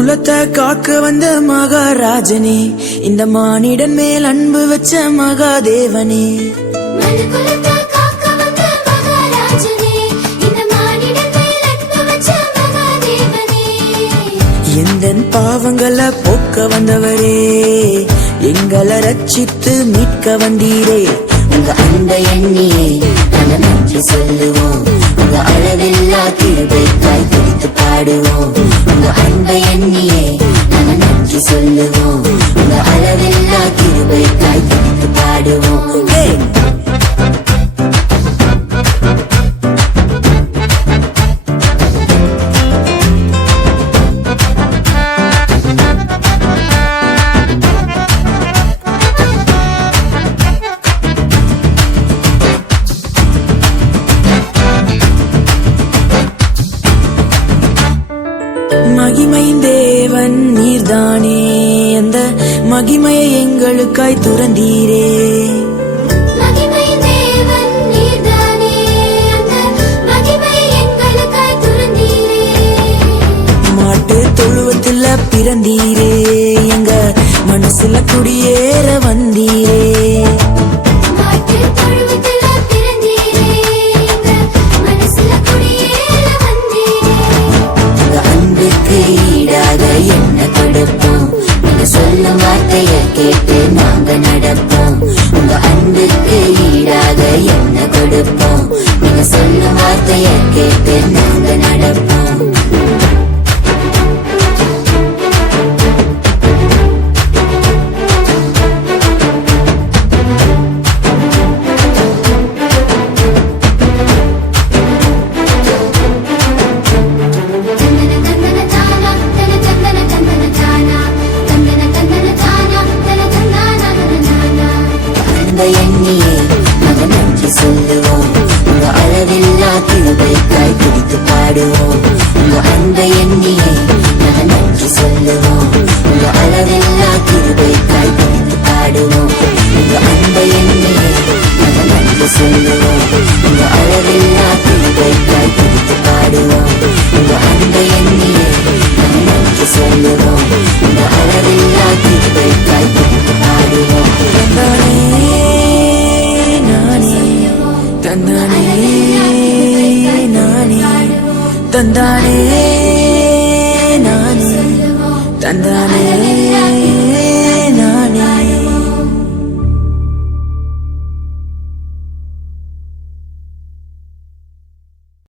குலத்தை காக்க வந்த மகாராஜனே, இந்த மானிடன் மேல் அன்பு வச்ச மகாதேவனே. எந்தன் பாவங்களை போக்க வந்தவரே, எங்களை ரட்சித்து மீட்க வந்தீரே. உங்க அன்பை எண்ணியே நாங்க நன்றி சொல்லுவோம். உங்க அளவில்லா கிருபைக்காய் துதித்து பாடுவோம். உங்க அன்பை எண்ணியே நாங்க நன்றி சொல்லுவோம். உங்க அளவில்லா கிருபைக்காய் துதித்து பாடுவோம். மகிமையின் தேவன் நீர்தானே, அந்த மகிமையை எங்களுக்காய் துறந்தீரே. மாட்டு தொழுவத்துல பிறந்தீரே, எங்க மனசுல குடியேற வந்தீரே. என்ன கொடுப்போம், நீங்க சொல்லும் வார்த்தைய கேட்டு நாங்க நடப்போம். உங்க அன்புக்கு ஈடாக என்ன கொடுப்போம், நீங்க சொல்லும் வார்த்தைய கேட்டு நாங்க நடப்போம். எண்ணியே நாங்க நன்றி சொல்லுவோம். உங்க அளவில்லா கிருபைக்காய் துதித்து பாடுவோம். உங்க அன்பை எண்ணியே நாங்க நன்றி சொல்லுவோம். உங்க அளவில்லா கிருபைக்காய் துதித்து பாடுவோம். உங்க அன்பை எண்ணியே நாங்க நன்றி சொல்லுவோம். உங்க அளவில்லா கிருபைக்காய் துதித்து பாடுவோம். உங்க அன்பை எண்ணியே நாங்க நன்றி சொல்லுவோம். உங்க அளவில்லா கிருபைக்காய் துதித்து பாடுவோம். தந்தானே